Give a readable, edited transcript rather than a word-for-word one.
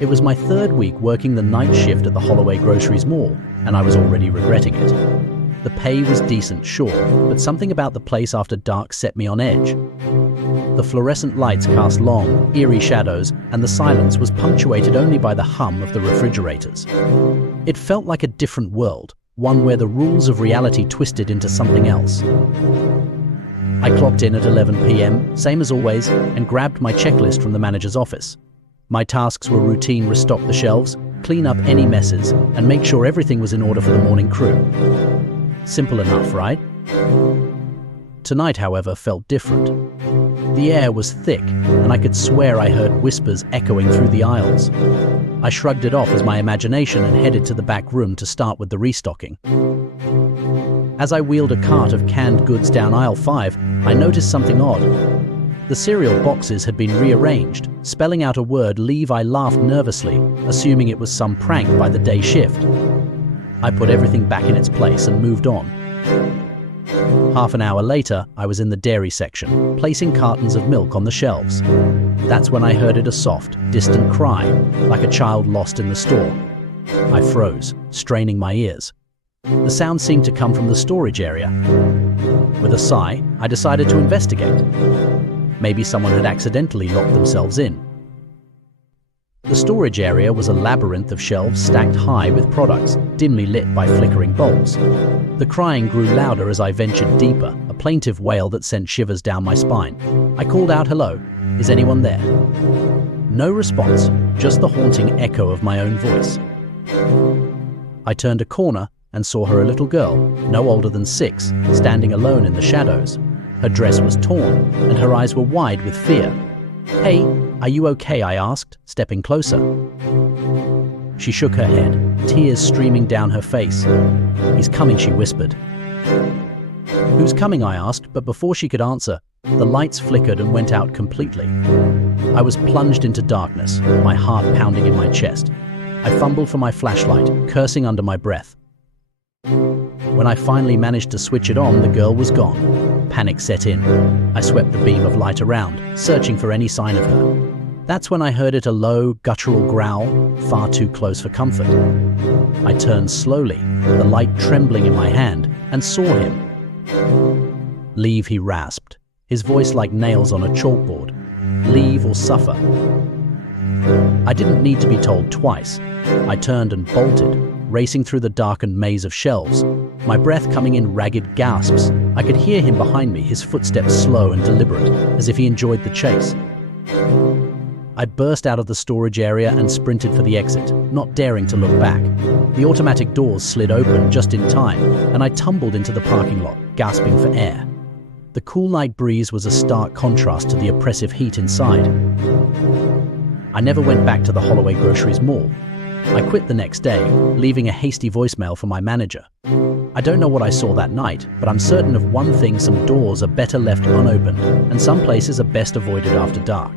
It was my third week working the night shift at the Holloway Groceries Mall, and I was already regretting it. The pay was decent, sure, but something about the place after dark set me on edge. The fluorescent lights cast long, eerie shadows, and the silence was punctuated only by the hum of the refrigerators. It felt like a different world, one where the rules of reality twisted into something else. I clocked in at 11 p.m., same as always, and grabbed my checklist from the manager's office. My tasks were routine: restock the shelves, clean up any messes, and make sure everything was in order for the morning crew. Simple enough, right? Tonight, however, felt different. The air was thick, and I could swear I heard whispers echoing through the aisles. I shrugged it off as my imagination and headed to the back room to start with the restocking. As I wheeled a cart of canned goods down aisle 5, I noticed something odd. The cereal boxes had been rearranged, spelling out a word "leave." I laughed nervously, assuming it was some prank by the day shift. I put everything back in its place and moved on. Half an hour later, I was in the dairy section, placing cartons of milk on the shelves. That's when I heard a soft, distant cry, like a child lost in the store. I froze, straining my ears. The sound seemed to come from the storage area. With a sigh, I decided to investigate. Maybe someone had accidentally locked themselves in. The storage area was a labyrinth of shelves stacked high with products, dimly lit by flickering bulbs. The crying grew louder as I ventured deeper, a plaintive wail that sent shivers down my spine. I called out, "Hello, is anyone there?" No response, just the haunting echo of my own voice. I turned a corner and saw her, a little girl, no older than 6, standing alone in the shadows. Her dress was torn, and her eyes were wide with fear. "Hey, are you okay?" I asked, stepping closer. She shook her head, tears streaming down her face. "He's coming," she whispered. "Who's coming?" I asked, but before she could answer, the lights flickered and went out completely. I was plunged into darkness, my heart pounding in my chest. I fumbled for my flashlight, cursing under my breath. When I finally managed to switch it on, the girl was gone. Panic set in. I swept the beam of light around, searching for any sign of her. That's when I heard a low, guttural growl, far too close for comfort. I turned slowly, the light trembling in my hand, and saw him. "Leave," he rasped, his voice like nails on a chalkboard. "Leave or suffer." I didn't need to be told twice. I turned and bolted, racing through the darkened maze of shelves, my breath coming in ragged gasps. I could hear him behind me, his footsteps slow and deliberate, as if he enjoyed the chase. I burst out of the storage area and sprinted for the exit, not daring to look back. The automatic doors slid open just in time, and I tumbled into the parking lot, gasping for air. The cool night breeze was a stark contrast to the oppressive heat inside. I never went back to the Holloway Groceries Mall. I quit the next day, leaving a hasty voicemail for my manager. I don't know what I saw that night, but I'm certain of one thing: some doors are better left unopened, and some places are best avoided after dark.